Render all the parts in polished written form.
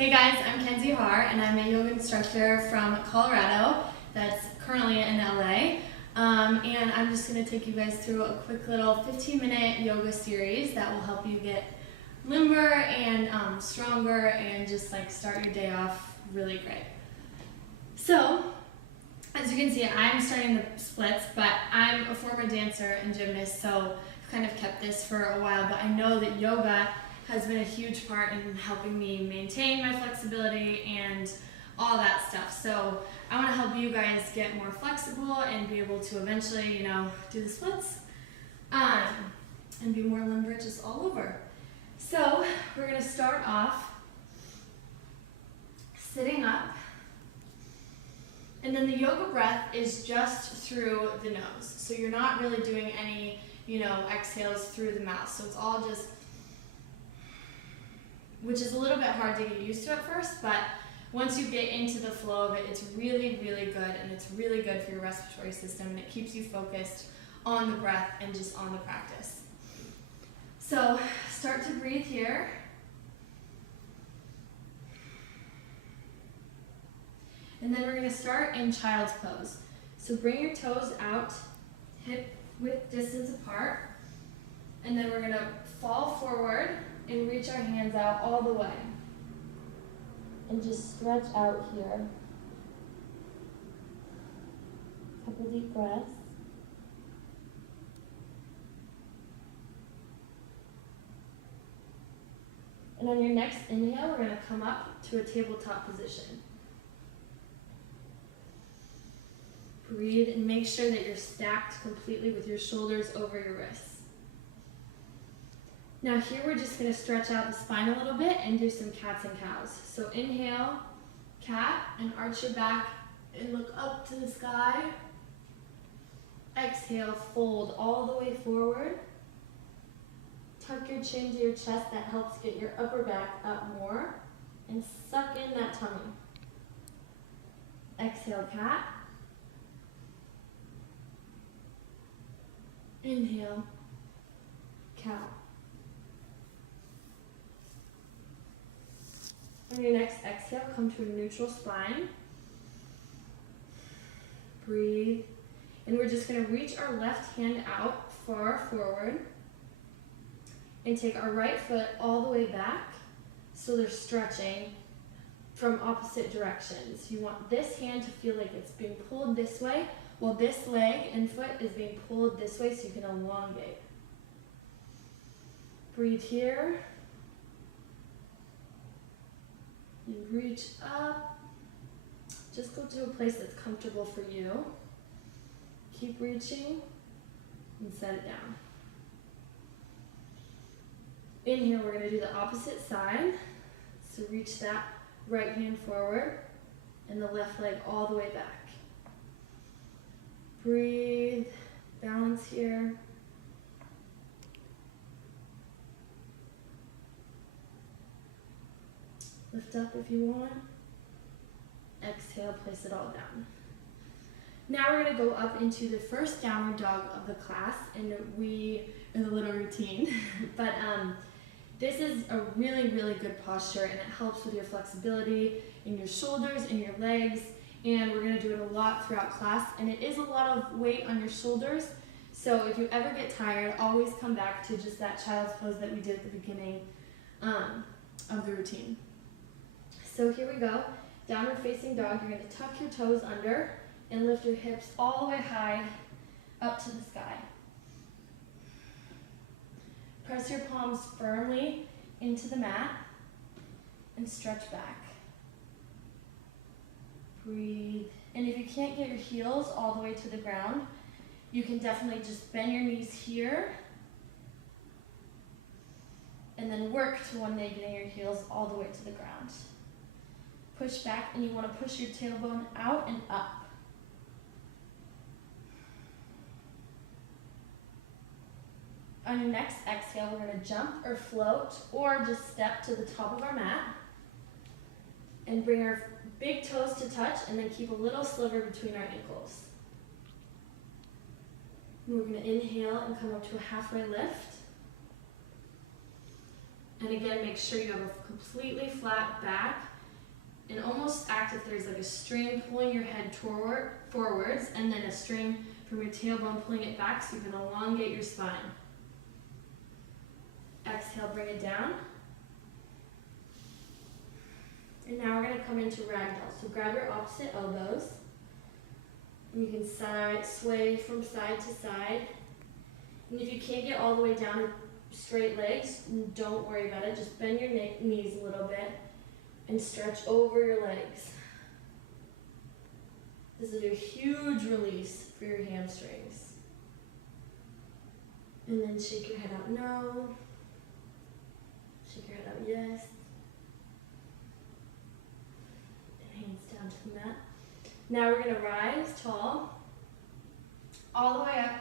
Hey guys, I'm Kenzie Har and I'm a yoga instructor from Colorado that's currently in LA. And I'm just going to take you guys through a quick little 15-minute yoga series that will help you get limber and stronger and just like start your day off really great. So, as you can see, I'm starting the splits, but I'm a former dancer and gymnast, so I've kind of kept this for a while, but I know that yoga has been a huge part in helping me maintain my flexibility and all that stuff. So I want to help you guys get more flexible and be able to eventually, do the splits and be more limber just all over. So we're going to start off sitting up. And then the yoga breath is just through the nose. So you're not really doing any, exhales through the mouth. So it's all just, which is a little bit hard to get used to at first, but once you get into the flow of it, it's really, really good, and it's really good for your respiratory system, and it keeps you focused on the breath and just on the practice. So start to breathe here. And then we're going to start in child's pose. So bring your toes out, hip width distance apart, and then we're going to fall forward and reach our hands out all the way. And just stretch out here. Couple deep breaths. And on your next inhale, we're going to come up to a tabletop position. Breathe and make sure that you're stacked completely with your shoulders over your wrists. Now here we're just going to stretch out the spine a little bit and do some cats and cows. So inhale, cat, and arch your back and look up to the sky. Exhale, fold all the way forward. Tuck your chin to your chest. That helps get your upper back up more. And suck in that tummy. Exhale, cat. Inhale, cow. On your next exhale, come to a neutral spine. Breathe. And we're just going to reach our left hand out far forward and take our right foot all the way back so they're stretching from opposite directions. You want this hand to feel like it's being pulled this way, while this leg and foot is being pulled this way so you can elongate. Breathe here. And reach up. Just go to a place that's comfortable for you. Keep reaching and set it down. Inhale, we're going to do the opposite side. So reach that right hand forward and the left leg all the way back. Breathe, balance here. Lift up if you want. Exhale, place it all down. Now we're going to go up into the first downward dog of the class, and in the little routine. But this is a really, really good posture, and it helps with your flexibility in your shoulders and your legs. And we're going to do it a lot throughout class, and it is a lot of weight on your shoulders. So if you ever get tired, always come back to just that child's pose that we did at the beginning of the routine. So here we go, downward facing dog. You're going to tuck your toes under and lift your hips all the way high up to the sky. Press your palms firmly into the mat and stretch back. Breathe. And if you can't get your heels all the way to the ground, you can definitely just bend your knees here and then work to one day getting your heels all the way to the ground. Push back, and you want to push your tailbone out and up. On your next exhale, we're going to jump or float or just step to the top of our mat and bring our big toes to touch, and then keep a little sliver between our ankles. And we're going to inhale and come up to a halfway lift. And again, make sure you have a completely flat back and almost act if there's like a string pulling your head forwards and then a string from your tailbone pulling it back so you can elongate your spine. Exhale, bring it down. And now we're going to come into ragdoll. So grab your opposite elbows. And you can sway from side to side. And if you can't get all the way down to straight legs, don't worry about it. Just bend your knees a little bit and stretch over your legs. This is a huge release for your hamstrings. And then shake your head out, no. Shake your head out, yes. And hands down to the mat. Now we're going to rise tall, all the way up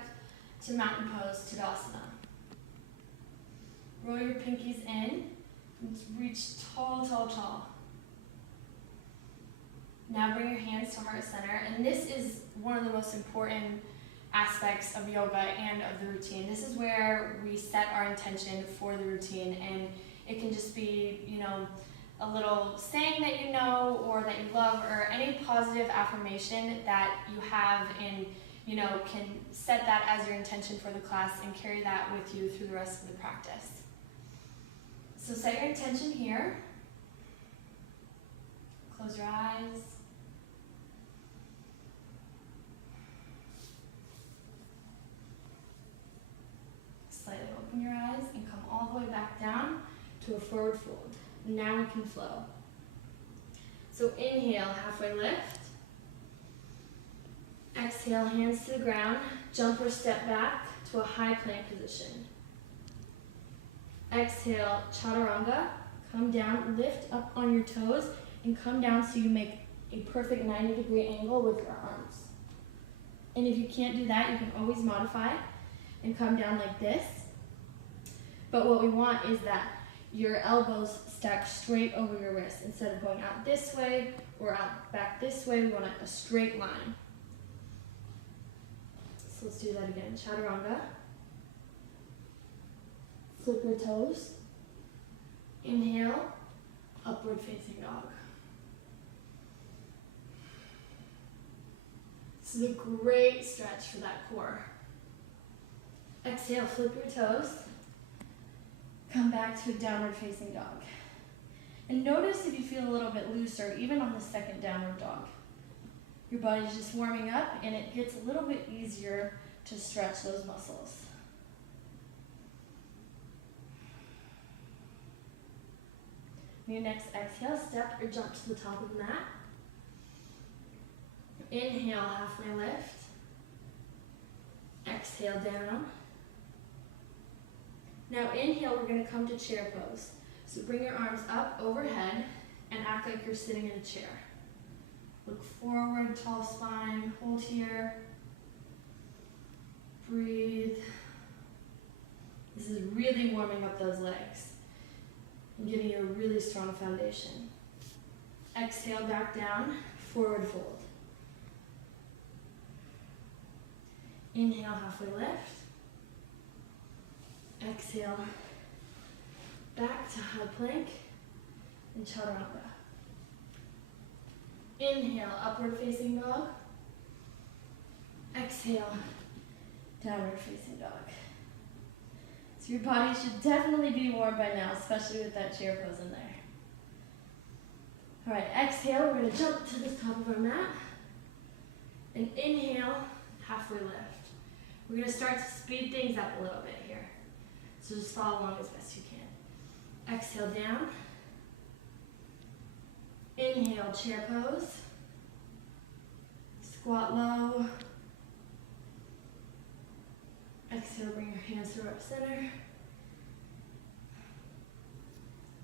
to mountain pose, Tadasana. Roll your pinkies in, and reach tall, tall, tall. Now bring your hands to heart center, and this is one of the most important aspects of yoga and of the routine. This is where we set our intention for the routine, and it can just be, a little saying that you know or that you love, or any positive affirmation that you have, and can set that as your intention for the class and carry that with you through the rest of the practice. So set your intention here. Close your eyes. Slightly open your eyes and come all the way back down to a forward fold. Now we can flow. So inhale, halfway lift. Exhale, hands to the ground. Jump or step back to a high plank position. Exhale, chaturanga. Come down, lift up on your toes, and come down so you make a perfect 90-degree angle with your arms. And if you can't do that, you can always modify and come down like this. But what we want is that your elbows stack straight over your wrists. Instead of going out this way or out back this way, we want a straight line. So let's do that again. Chaturanga. Flip your toes. Inhale, upward facing dog. This is a great stretch for that core. Exhale, flip your toes. Come back to a downward facing dog. And notice if you feel a little bit looser, even on the second downward dog. Your body's just warming up and it gets a little bit easier to stretch those muscles. On your next exhale, step or jump to the top of the mat. Inhale, halfway lift. Exhale, down. Now inhale, we're going to come to chair pose. So bring your arms up overhead and act like you're sitting in a chair. Look forward, tall spine, hold here. Breathe. This is really warming up those legs and giving you a really strong foundation. Exhale, back down, forward fold. Inhale, halfway lift. Exhale, back to high plank and chaturanga. Inhale, upward facing dog. Exhale, downward facing dog. So your body should definitely be warm by now, especially with that chair pose in there. All right, exhale, we're gonna jump to the top of our mat. And inhale, halfway lift. We're gonna start to speed things up a little bit here. So just follow along as best you can. Exhale, down. Inhale, chair pose. Squat low. Exhale, bring your hands to up center.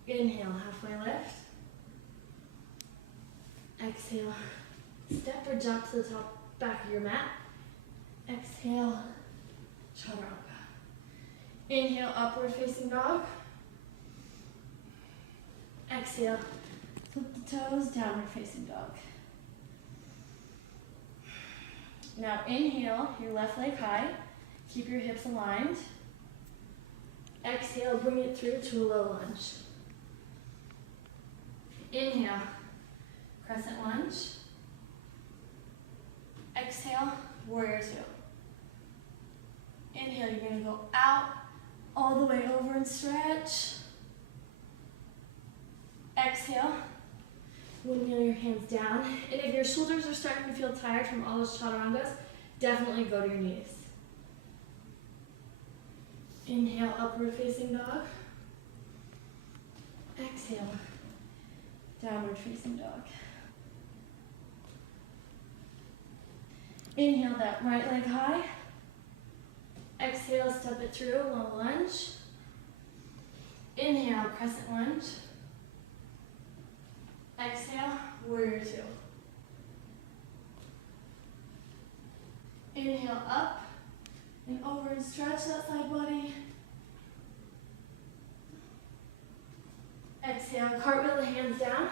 Inhale, halfway lift. Exhale, step or jump to the top back of your mat. Exhale, chaturanga. Inhale, upward facing dog. Exhale, flip the toes, downward facing dog. Now inhale, your left leg high. Keep your hips aligned. Exhale, bring it through to a low lunge. Inhale, crescent lunge. Exhale, warrior two. Inhale, you're going to go out, all the way over and stretch. Exhale, windmill your hands down. And if your shoulders are starting to feel tired from all those chaturangas, definitely go to your knees. Inhale, upward facing dog. Exhale, downward facing dog. Inhale that right leg high. Exhale, step it through, low lunge. Inhale, crescent lunge. Exhale, warrior two. Inhale, up and over and stretch that side body. Exhale, cartwheel the hands down.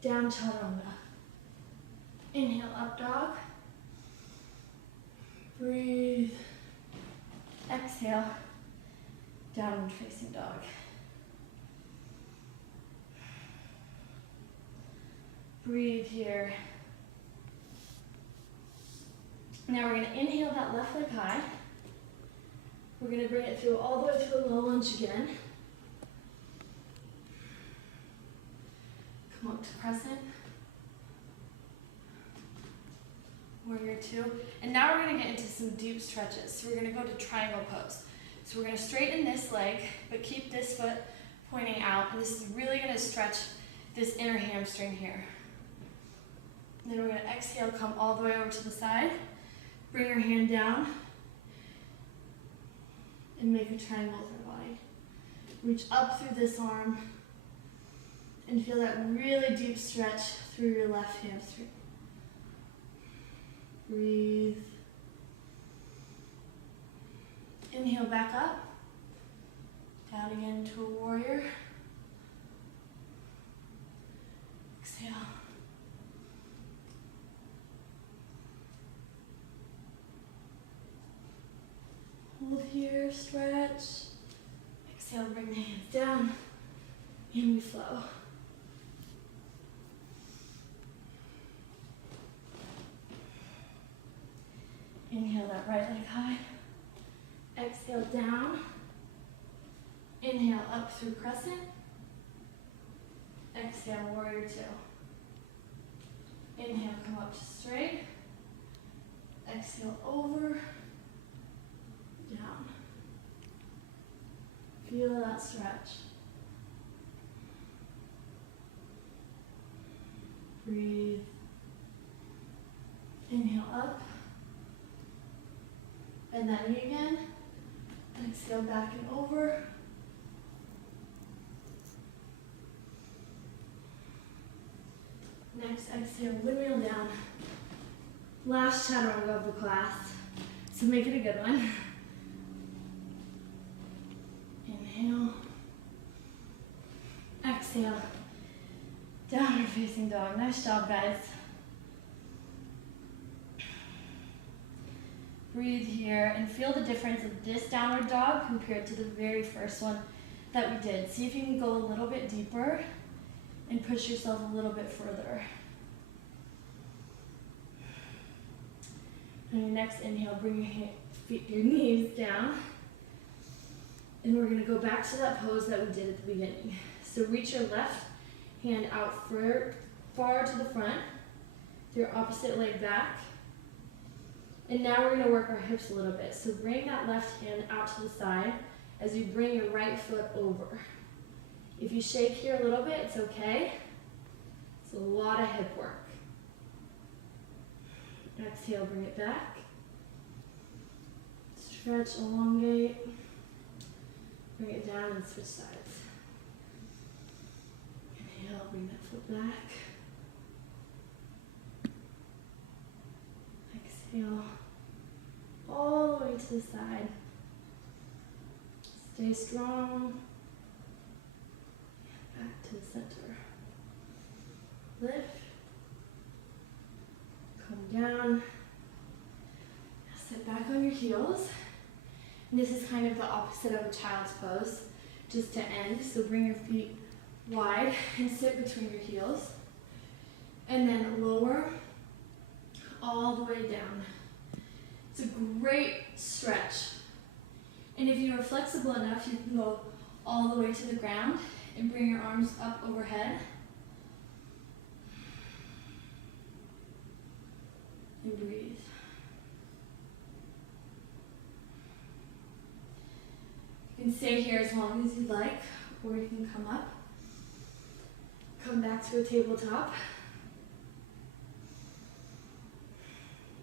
Down chaturanga. Inhale, up dog. Breathe. Exhale, downward facing dog. Breathe here. Now we're going to inhale that left leg high. We're going to bring it through all the way to a low lunge again. Come up to crescent. Warrior two. And now we're going to get into some deep stretches. So we're going to go to triangle pose. So we're going to straighten this leg, but keep this foot pointing out. And this is really going to stretch this inner hamstring here. Then we're going to exhale, come all the way over to the side. Bring your hand down and make a triangle with your body. Reach up through this arm and feel that really deep stretch through your left hamstring. Breathe. Inhale back up. Down again to a warrior. Exhale. Hold here, stretch. Exhale, bring the hands down, and we flow. Inhale that right leg high. Exhale down. Inhale up through crescent. Exhale, warrior two. Inhale, come up to straight. Exhale, over. Down. Feel that stretch. Breathe. Inhale up. Bend that knee again. Exhale back and over. Next, exhale, windmill down. Last chaturanga of the class. So make it a good one. Inhale. Exhale. Downward facing dog. Nice job, guys. Breathe here and feel the difference of this downward dog compared to the very first one that we did. See if you can go a little bit deeper and push yourself a little bit further. On your next inhale, bring your knees down. And we're going to go back to that pose that we did at the beginning. So reach your left hand out far to the front, your opposite leg back. And now we're going to work our hips a little bit. So bring that left hand out to the side as you bring your right foot over. If you shake here a little bit, it's okay. It's a lot of hip work. Exhale, bring it back. Stretch, elongate. Bring it down and switch sides. Inhale, bring that foot back. Exhale, all the way to the side. Stay strong. Back to the center. Lift. Come down. Sit back on your heels. And this is kind of the opposite of a child's pose, just to end. So bring your feet wide and sit between your heels. And then lower all the way down. It's a great stretch. And if you are flexible enough, you can go all the way to the ground and bring your arms up overhead. And breathe. You can stay here as long as you'd like, or you can come up. Come back to a tabletop.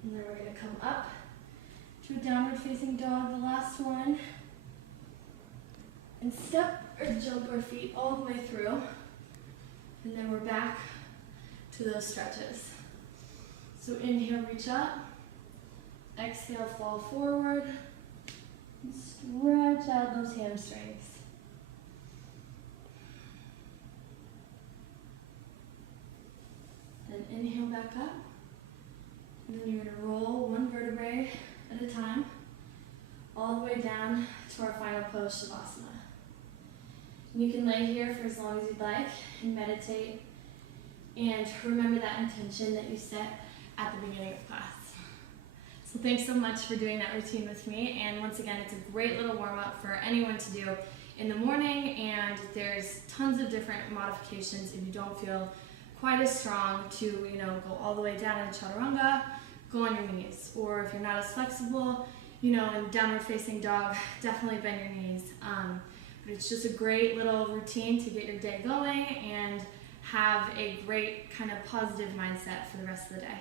And then we're going to come up to a downward facing dog, the last one. And step or jump our feet all the way through. And then we're back to those stretches. So inhale, reach up. Exhale, fall forward. And stretch out those hamstrings. Then inhale back up. And then you're going to roll one vertebrae at a time, all the way down to our final pose, Shavasana. And you can lay here for as long as you'd like and meditate and remember that intention that you set at the beginning of class. So thanks so much for doing that routine with me. And once again, it's a great little warm-up for anyone to do in the morning, and there's tons of different modifications if you don't feel quite as strong to, go all the way down in chaturanga, go on your knees. Or if you're not as flexible, in downward facing dog, definitely bend your knees. But it's just a great little routine to get your day going and have a great kind of positive mindset for the rest of the day.